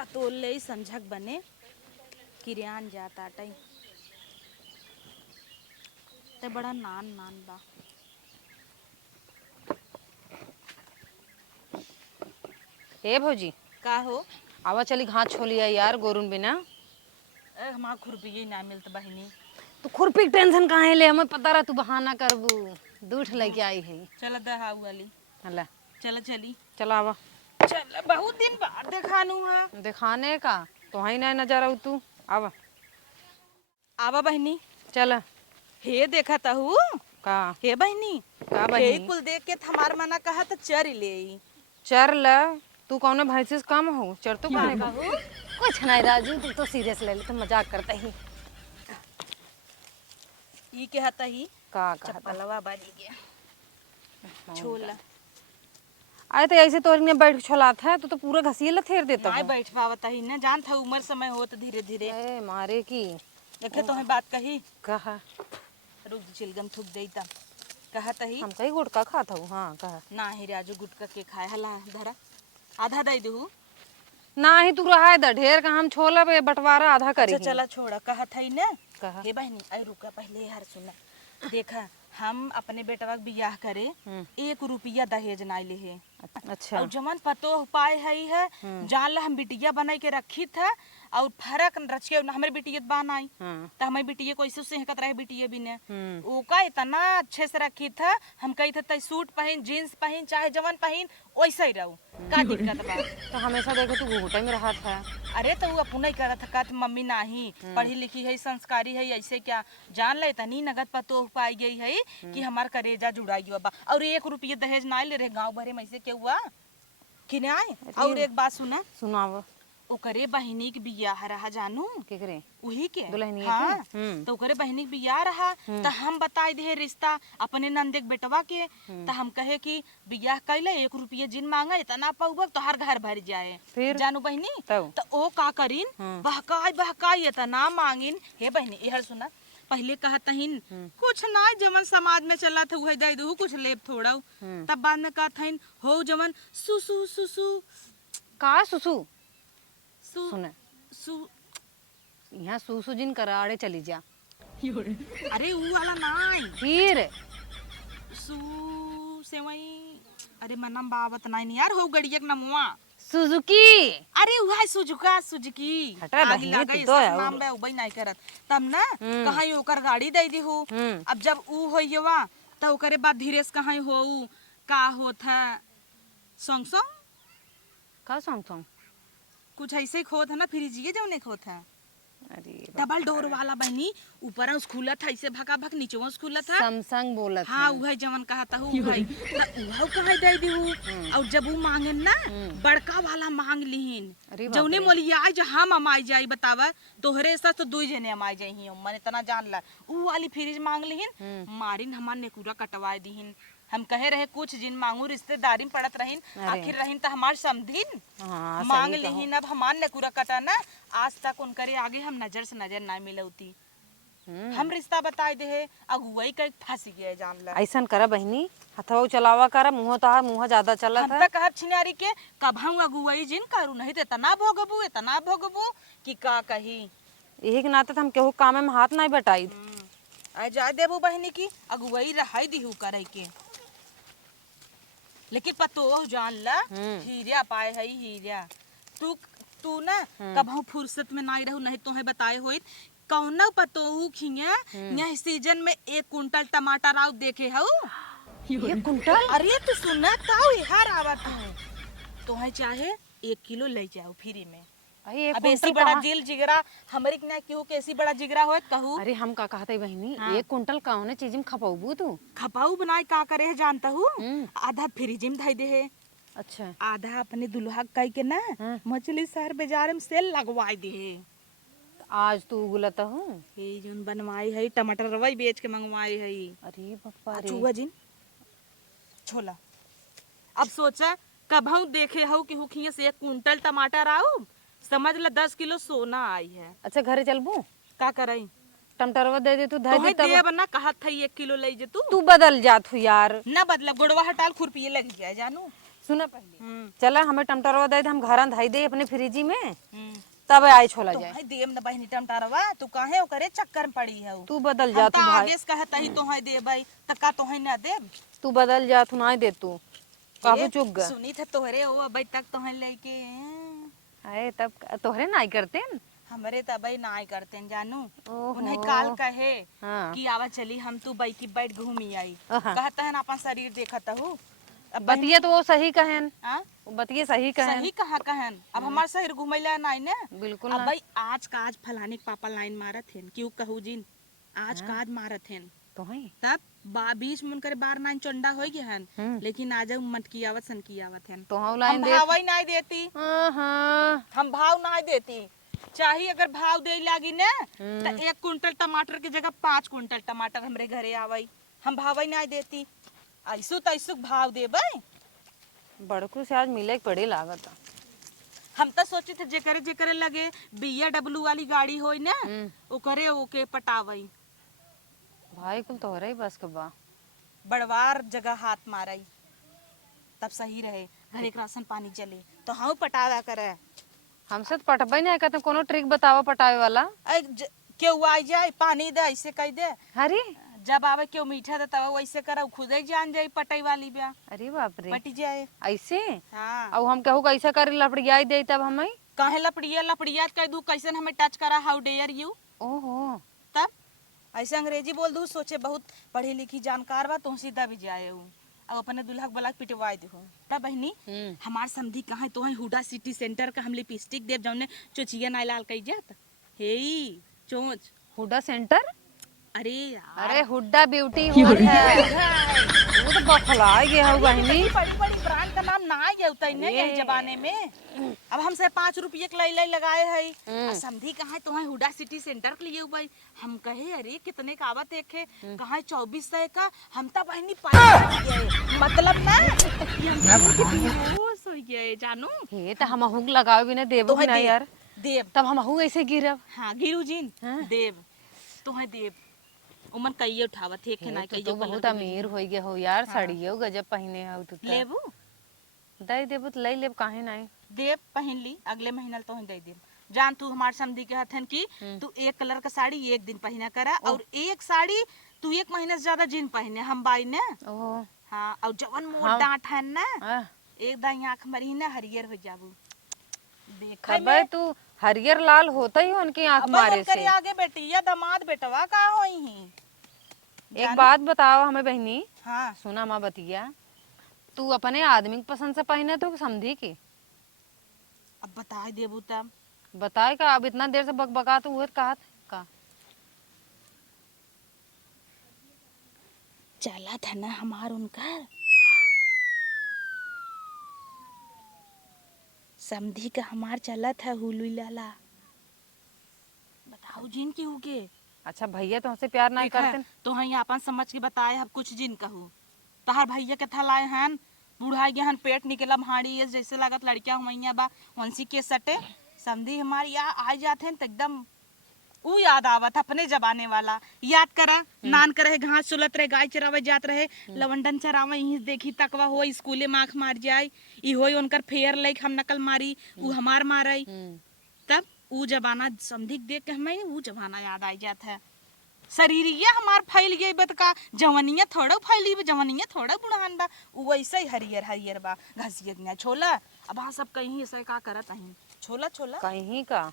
आटा तोल ले संझक बने किरियान जाता आटा ते बड़ा नान नान बा। ए भौजी का हो? आवा चली घास छोलिया यार गोरुन बिना। हमार खुरपी ना मिलत बहिनी। तू खुरपी के टेंशन काहे ले, हमें पता रहा तू बहाना करबू। दूठ लेके आई है। चल दहाऊ वाली हला चल चली चला आवा। चल बहुत दिन बाद देखानू है। दिखाने का तो ही नहीं नजर आऊ तू। आवा आवा बहिनी चल। हे देखा तहू का हे बहिनी का हे बहिनी कुल देख के हमार मना कहा तो चर ले चर ल। तू कौन भैंसी से कम हो? चर तो काहे बहू? कुछ नहीं राजू, तू तो सीरियस ले ले, तो मजाक करता ही। ई के हता ही का कहता चप्पलवा बाजी गया छोला। आए तो ऐसे तो ने बैठ के छोलात है, तो पूरा घसीए लथेर देता नहीं है। बैठ पावता ही ना, जान था उम्र समय होत धीरे धीरे। ए मारे की देखे तो बात कही कहा रुक चिलगम थुक देता कहा तही हम कहीं गुटका खाता हूँ। हाँ कहा ना ही राजू गुटका के खाए हला धरा आधा दे दू। ना ही तू रहा है ढेर का हम छोला पे बंटवारा आधा करी। अच्छा चला छोड़ा कहा था ना। कहा हे बहनी आई रुका पहले यार सुना देखा हम अपने बेटवा के बियाह करे 1 रुपया दहेज ना ले है। अच्छा और जमन पतो पाए है जान ला हम बिटिया बनाई के रखी था और फरक रच के हमारे बिटिया बनाई तो हमारी बिटिया को ऐसे सेहकत रहे बिटिया भी ने ओका इतना अच्छे से रखी था। हम कही थे सूट पहन जीन्स पहन चाहे जवन पहन वैसे ही रहू का दिक्कत बा। तो हमेशा देखो तू घूटे में रहा था। अरे तो वो अपन ही करत था मम्मी नाही पढ़ी लिखी है संस्कारी है ऐसे क्या जान ले तनी नगद पतो पाई गई है कि हमार करेजा जुड़ाई गया बा। और 1 रुपया दहेज ना ले रहे गाँव भरे में ऐसे क्या हुआ कि नहीं। और एक बात सुना सुनाव ओकरे बहिनी के बियाह रहा जानू के करे वही के दुल्हनिया हाँ के? तो ओकरे बहिनी के बियाह रहा तो हम बताई दे रिश्ता अपने नंदे के बेटवा के तो हम कहे कि बियाह कैले 1 रुपया जिन मांगा इतना पाऊबा तो हर घर भर जाए फिर जानू बहिनी। तब? तो ओ का करीन बहकाई बहकाई इतना मांगिन। हे बहिनी यहर सुना पहले कहतहिन कुछ ना जमन समाज में चला था वही दे दू कुछ लेब थोड़ा तब बाद में कहतहिन हो जमन सुसु सुसु का सुसु सु सुने सु यहाँ सुसु जिन कराड़े चली जा। अरे वो वाला नाई फिर सु सेवई अरे मनम बाबत नहीं यार हो गड़ियक नमुआ सुजुकी। अरे वह सुजुका सुजुकी हटा आगे बहिनी, लगा तू ये तो सब है नाम बे उबई नहीं करत तब ना कहाँ ओकर गाड़ी दे दी हो। अब जब ऊ होइवा तो ओकरे बाद धीरे से कहाँ हो का होत है सॉन्ग सॉन्ग का सॉन्ग सॉन्ग कुछ ऐसे खोत है ना फ्रिजिए जो नहीं खोत है अरे डबल डोर वाला बहनी ऊपर उस खुला था ऐसे भका भक नीचे उस खुला था। सैमसंग बोलत हाँ वही जवन कहा था भाई तो कहे दे दी और जब वो मांगे ना बड़का वाला मांग लिहिन अरे बाप जौने रे। मोलिया आज हम अमाई जाई बतावा तोहरे ऐसा तो 2 जने अमाई जाई मन इतना जान ला ऊ वाली फ्रिज मांग लिहिन मारिन हमार नेकुरा कटवाए दीहिन। हम कहे रहे कुछ जिन मांगू रिश्तेदारी में पड़त रहीन आखिर रहीन तो हमार समझिन हाँ मांग लिहिन। अब हमार नेकुरा कटाना आज तक उनकरे आगे हम नजर से नजर ना मिलौती। हम रिश्ता बताए दे अगुवाई का फांसी गया जान ला। ऐसा करा बहनी हथवा चलावा करा मुँह तो मुँह ज्यादा चलत हम है। तक कहब छिनारी के कब हम अगुवाई जिन करू नहीं तो इतना भोगबू कि का कही। यही के नाते तो हम केहू काम में हाथ नहीं बटाई। आ जा देबू बहनी की अगुवाई रहाई दिहू करे के लेकिन पतो जान ला हीरा पाए है हीरा तू तू ना कब फुर्सत में नहीं रहू नहीं तो है बताए होई कौन पतो खिया यह सीजन में 1 कुंटल टमाटर आउ देखे हऊ 1 कुंटल। अरे तू सुना ताऊ यार आवत है तो है चाहे 1 किलो ले जाओ फ्री में। अब ऐसी बड़ा दिल जिगरा हमारी ना क्यों कैसी बड़ा जिगरा होए कहू। अरे हम का कहते बहनी 1 कुंटल कौने चीज में खपाऊ तू? खपाऊ बनाए का करे है जानता हूँ आधा फ्रिज में धाई दे है अच्छा आधा अपने दुल्हा कई के ना मछली शहर बाजार में सेल लगवाई दे है। आज तू गुलता हूँ ये जोन बनवाई है टमाटर रवाई बेच के मंगवाई है। अरे बापा रे चूहा जिन छोला अब सोचा कब देखे हो कि हुखिया से 1 कुंटल टमाटर आऊ समझ ला 10 किलो सोना आई है। अच्छा घरे चलबू का करई टमटरवा दे दे तू धर तो दे तब देब ना कहत था 1 किलो ले जे तू तू बदल जात हु यार। ना बदला गोड़वा हटाल खुरपिए लग गया जानू सुना पहले चला हमें टमटरवा दे दे, हम घर धाई दे अपने फ्रिजी में, हम्म। तब आई छोला तो जाए। है देम न बहनी टमटारवा, तू काहे ओकरे चक्कर में पड़ी है? तू बदल जा, तू भाई आगे से कहता ही तो है दे भाई, तक्का तो है ना दे। तू बदल जा, तू ना दे तू काबू चुक गया। सुनी थे तोहरे ओ अबे तक तो है लेके अरे तब तोहरे ना करते न? हमरे तबई नाय करते हैं जानू। ओहो। उन्हें काल कहे हाँ। कि आवा चली हम तू बाई की बैठ घूमी आई, हाँ। कहता है ना अपन शरीर देखता हूँ। अब बतिया तो वो सही कहन, हाँ? वो बतिया सही कहन। सही कहा कहन, अब हमार शरीर घूमैला नहीं ने। बिल्कुल अब ना। भाई आज का आज फलाने के पापा लाइन मारत हैं, क्यों कहूँ जिन आज का आज मारत हैं, तो है तब बीच में उनकर बार नाइन चंडा हो गया हन, लेकिन आज मत की आवत सन की आवत हैं। तो हम हम लाइन दे। भाव ही नहीं देती, हाँ। हम भाव नहीं देती। चाहिए अगर भाव दे लागी ना तो 1 कुंटल टमाटर की जगह 5 कुंटल टमाटर हमरे घरे आवई, हम भाव ही नहीं देती। ऐसु तैसु भाव देबे। बड़कू से आज मिले के पड़े लागत। हम तो सोची थे जेकरे लगे BMW वाली गाड़ी होई ना ओकरे ओके पटावई। भाई कुल तोहरे ही बस के बा। बड़वार जगह हाथ मारई तब सही रहे, घरे के राशन पानी चले तो हाँ पटावा करे। हमसे तो पटबे नहीं कहते, कोनो ट्रिक बतावा पटावे वाला। क्यों आई जाए पानी दे ऐसे कह दे, अरे जब आवे क्यों मीठा दे तब वैसे करा खुद ही जान जाई पटाई वाली बा, अरे बाप रे, पटी जाए। ऐसे हाँ अब हम कहू कैसे कर लपड़ियाई दे तब हम काहे लपड़िया कह दू कैसे हमें टच करा, हाउ डेयर यू। ओहो तब ऐसे अंग्रेजी बोल दू, सोचे बहुत पढ़ी लिखी जानकार बा तो सीधा भी जाए अब अपने दुल्हा के बोला पिटवाई दे। तब बहनी हमार समधी कहा तो है हुडा सिटी सेंटर का हम लिपस्टिक देव जौने चोचिया नाई लाल कही जात हे चोंच हुडा सेंटर। अरे यार अरे हुड्डा ब्यूटी होत है, वो तो बखला गया है बहनी। बड़ी बड़ी ब्रांड का नाम ना है उतने यही जमाने में। अब हमसे 5 रुपये के लाई लगाए है, समधी कहा तो है हुडा सिटी सेंटर के लिए भाई। हम कहे अरे कितने का आवत है, कहा 2400 का। हम तो बहनी मतलब ना हो गए जानू। ये तो हम हुक लगाओ भी ना देबो तो ना यार, देव तब हम हूँ ऐसे गिरब। हाँ गिरू जीन देव तो है देव उमन कई उठावत है के ना कई तो बहुत अमीर हो गए हो यार। साड़ियों गजब पहने हो तू। लेबू दे देबो तो ले लेब, काहे नहीं। देव पहन ली अगले महीना तो दे देव। जान तू हमार समधी के हथन की तू एक कलर का साड़ी एक दिन पहना करा, और एक साड़ी तू 1 महीने से ज्यादा जिन पहने हम बाई ने। ओह हाँ और जवन मोर डांट है ना हाँ। एक दाई आंख मरी ना हरियर हो जाबू। देखा खबर तू हरियर लाल होता ही उनकी आंख मारे से। आगे बेटिया दामाद बेटवा का होई ही। एक बात बताओ हमें बहनी। हाँ सुना माँ बतिया, तू अपने आदमी की पसंद से पहने तो समझी की। अब बता देबू तब बताए का, अब इतना देर से बकबका तो हुए कहा का। चला था ना हमार उनका समधी का हमार चला था हुलू लाला। बताओ जिन की हुके। अच्छा भैया तो हमसे प्यार नहीं करते। तो हम अपन समझ के बताए हम कुछ जिन कहू। तहार भैया के था लाए हन बुढ़ाई गए हन, पेट निकला भाड़ी ये जैसे लागत लड़कियां हुआ बा वंशी के सटे। समधी हमारी यहाँ आ जाते हैं तो एकदम ऊ याद आवत अपने जमाने वाला। याद करा नान करे घास सुलत रहे, गाय चरावे जात रहे, लवंडन चरावे यहीं देखी तकवा हो स्कूले में आँख मार जाए ई होई उनकर फेयर लाइक हम नकल मारी ऊ हमार मारई। तब ऊ जमाना समधी देख के हमें ऊ जमाना याद आ जाता है। शरीरिया हमार फैल गई बत का, जवनिया थोड़ा फैली बा, जवनिया थोड़ा बुढ़ान बा, ऊ वैसे ही हरियर हरियर बा घसियत ना छोला। अब हाँ सब कहीं ऐसे का करत अहीं छोला छोला कहीं का।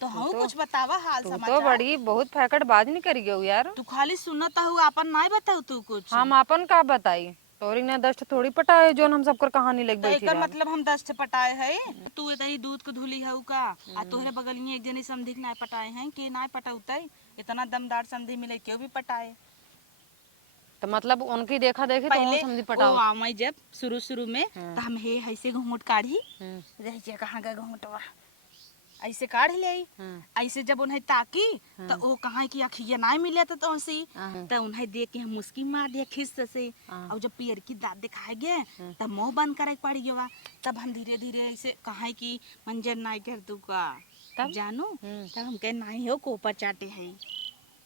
तो हाँ कुछ बतावा हाल तू समाचार। तो बड़ी बहुत फैकट बाज नहीं करी गयो यार। तू खाली सुनत हूँ अपन नहीं बताऊ तू कुछ। हम अपन का बताई, तोरी ने दस्त थोड़ी पटाए जो हम सबकर कहानी लग तो बैठी एकर रहा। मतलब हम दस्त पटाए है तू इतनी दूध को धुली है का आ तोहरे बगलिए एक जनी समधी नहीं पटाए हैं कि नहीं पटाउते। इतना दमदार समधी मिले क्यों भी पटाए। तो मतलब उनकी देखा देखी तो पहले समझी पटाओ। आवई जब शुरू में तो हम हे ऐसे घूंघट काढ़ी रह कहाँ गए घूंघटवा ऐसे काढ़ ले ऐसे जब उन्हें ताकी तो वो कहा कि अखिया नहीं मिले तो उन्हें देख के हम मुस्की मार दिया खिस से। और जब पियर की दांत दिखाए गए तब मुंह बंद करे पड़ गया। तब हम धीरे धीरे ऐसे कहा कि मंजर नहीं कर तू का तब जानू तब हम कहे नहीं हो कोपर चाटे है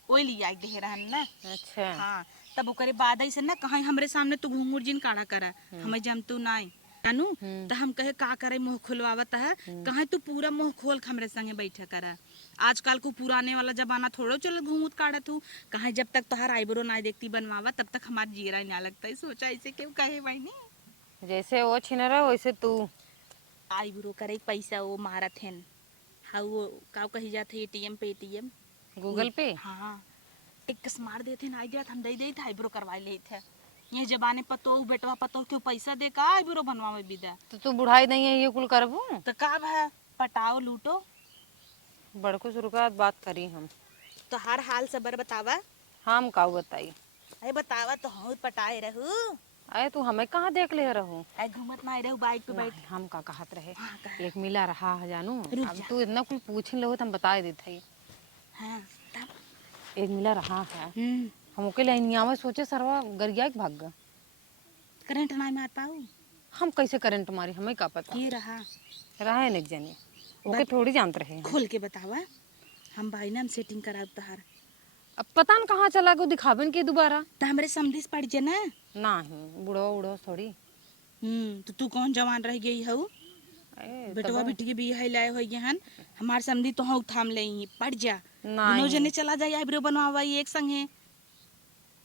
ओई लिया दे रहन ना। अच्छा हाँ तब ओकरे बाद ऐसे ना कहीं हमरे सामने तू घूंघूर जिन काढ़ा करा हमें जमतू नहीं जानू तो हम कहे का करे मुंह खुलवावत है कहे तू पूरा मुंह खोल के हमरे संगे बैठे करा। आजकल को पुराने वाला जमाना थोड़ो चलो घूंघूत काढ़ा तू कहे जब तक तोहार आईब्रो ना देखती बनवावा तब तक हमार जीरा ना लगता है। सोचा ऐसे क्यों कहे बहनी जैसे वो छिनरा वैसे तू आईब्रो करे पैसा वो मारत है हाँ वो का कही जाते एटीएम पे एटीएम गूगल पे हाँ एक कस मार देते ना आइडिया हम दे दे था आईब्रो करवा ले थे ये जबाने पतो बेटवा पतो क्यों पैसा दे का आईब्रो बनवावे बिदा तो तू बुढ़ाई नहीं है ये कुल करबू तो का है पटाओ लूटो बड़को शुरुआत बात करी हम तो हर हाल सबर बतावा हम का बताई अरे बतावा तो हम पटाए रहू अरे तू हमें कहाँ देख ले रहू अरे घूमत ना रहू बाइक पे बैठ हम का कहत रहे हाँ, कहा। एक मिला रहा है जानू रुक अब जा। तू इतना कुछ पूछ लो तो हम बता देते ही हाँ तब एक मिला रहा है हम के लाइनिया में सोचे सरवा गरिया के भाग गए करंट ना मार पाऊ हम कैसे करंट मारी हमें का पता ये रहा रहे एक जने ओके थोड़ी जानते रहे खोल के बतावा हम भाई नाम सेटिंग कराब तहार अब पता न कहाँ चला गो दिखावन के दोबारा तो हमरे समझिस पड़ जे ना नहीं बुढ़ो उड़ो थोड़ी तो तू कौन जवान रह गई हऊ बेटवा बेटी के भी है लाए होई हन हमार समझी तो हऊ थाम ले पड़ जा दोनों जने चला जाए आईब्रो बनवावा एक संगे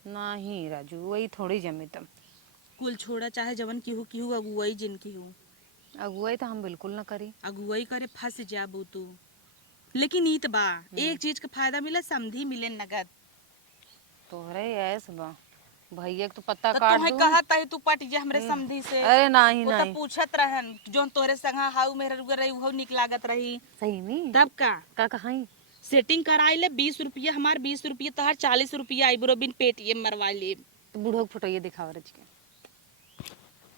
नहीं राजू वही थोड़ी जमे तम कुल छोड़ा चाहे जवन की हो अगुवाई जिन की हो अगुवाई तो हम बिल्कुल ना करी अगुवाई करे फंस जाबू तू लेकिन ईत बा एक चीज का फायदा मिले समधी मिले नगद तोहरे ऐस बा भैया के तो पत्ता तो काट तुम्हें दूं कहत है तू पट जे हमरे समधी से अरे नहीं वो तो नहीं पूछत रहन जोन तोरे संगा हाउ मेरे रुगर रही वो निक लागत रही सही में तब का कहाई सेटिंग कराई ले 20 रुपया हमार 20 रुपया तोहार 40 रुपया आईब्रो बिन पेटीएम मरवा ले तो बूढ़ो के फोटो ये दिखावा रज के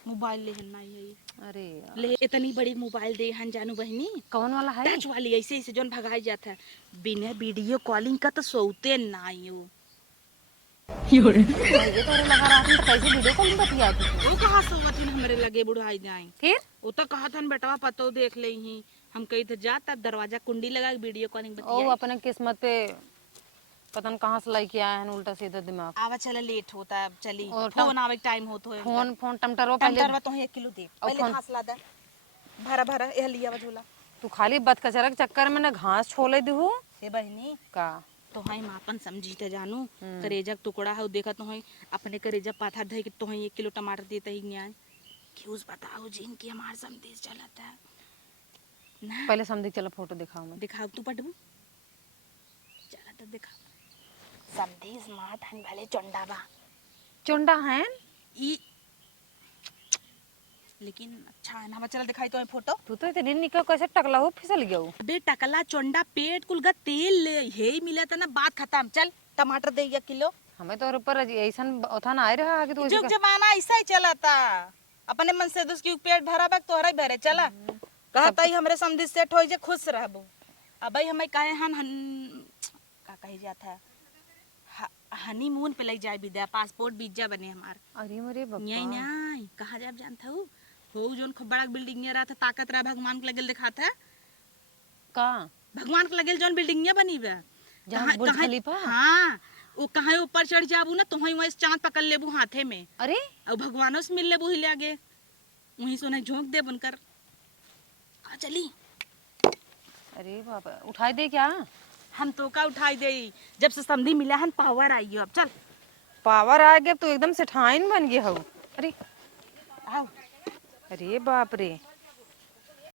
मोबाइल ले हन नहीं है अरे यार, ले इतनी बड़ी मोबाइल दे हन जानू बहनी कौन वाला है टच वाली ऐसे ऐसे जोन भगाई जाता है बिना वीडियो कॉलिंग का तो सोते नहीं हो भैया तोरे लगा रहा था तो कैसे वीडियो कॉल बतिया तू वो कहाँ सोवत हन हमरे लगे बुढ़ाई जाए फिर वो तो कहा था बेटवा पतो देख ले ही हम कही थे जा तब दरवाजा कुंडी लगा के वीडियो कॉलिंग ओ बतिया अपने किस्मत पे पता न कहाँ से लाई के आया है उल्टा सीधा दिमाग आवा चला लेट होता है चली और फोन आवे के टाइम होतो है फोन फोन टमटरो पहले टमाटर तो 1 किलो दे और पहले फोन- घास ला दे भरा भरा यह लिया झोला तू खाली बद कचरा के चक्कर में ना घास छोले दू हे बहनी का तो हई मापन समझीते जानू करेजा के टुकड़ा है देखा तो हई अपने करेजा पाथा धई के तो हई 1 किलो टमाटर देते ही न्याय क्यों बताओ जिन की हमार संदेश चलता है ना पहले समझी चलो फोटो दिखाओ मैं दिखाओ तू पटबू चला तो दिखा संदेश मात हन भले चंडाबा चुंडा है ई लेकिन अच्छा है ना हम चल दिखाई तो है फोटो तू तो इतनी निकल कैसे टकला हो फिसल गया हो अबे टकला चोंडा पेट कुल गा तेल ले हे मिला था ना बात खत्म चल टमाटर दे 1 किलो हमें तो ऊपर ऐसा ओथा ना आए रहा आगे तो जुग जमाना ऐसा ही चला था अपने मन से दूसरी पेट भरा बा तोहरा ही भरे चला कहता ही हमरे समझ सेट हो जे खुश रहबो अब हमें कहे हन का कही जाता है हनीमून पे ले जाए विद्या पासपोर्ट वीजा बने हमार अरे मरे बाबा नहीं नहीं कहाँ जाब जानता हूँ हो जोन खूब बड़ा बिल्डिंग रहा था ताकत रहा भगवान के लगल दिखाता है का भगवान के लगल जोन बिल्डिंग बनी बा जहाँ बुर्ज खलीफा हाँ वो कहाँ ऊपर चढ़ जाबू ना तो वहीं चांद पकड़ लेबू हाथे में अरे और भगवानों से मिल लेबू हिले आगे वहीं से उन्हें झोंक दे बनकर आ चली अरे बाबा उठाई दे क्या हम तो का उठाई दे जब से समधी मिला हन पावर आई अब चल पावर आ गया तू एकदम से ठाइन बन गया हो अरे आओ अरे बाप रे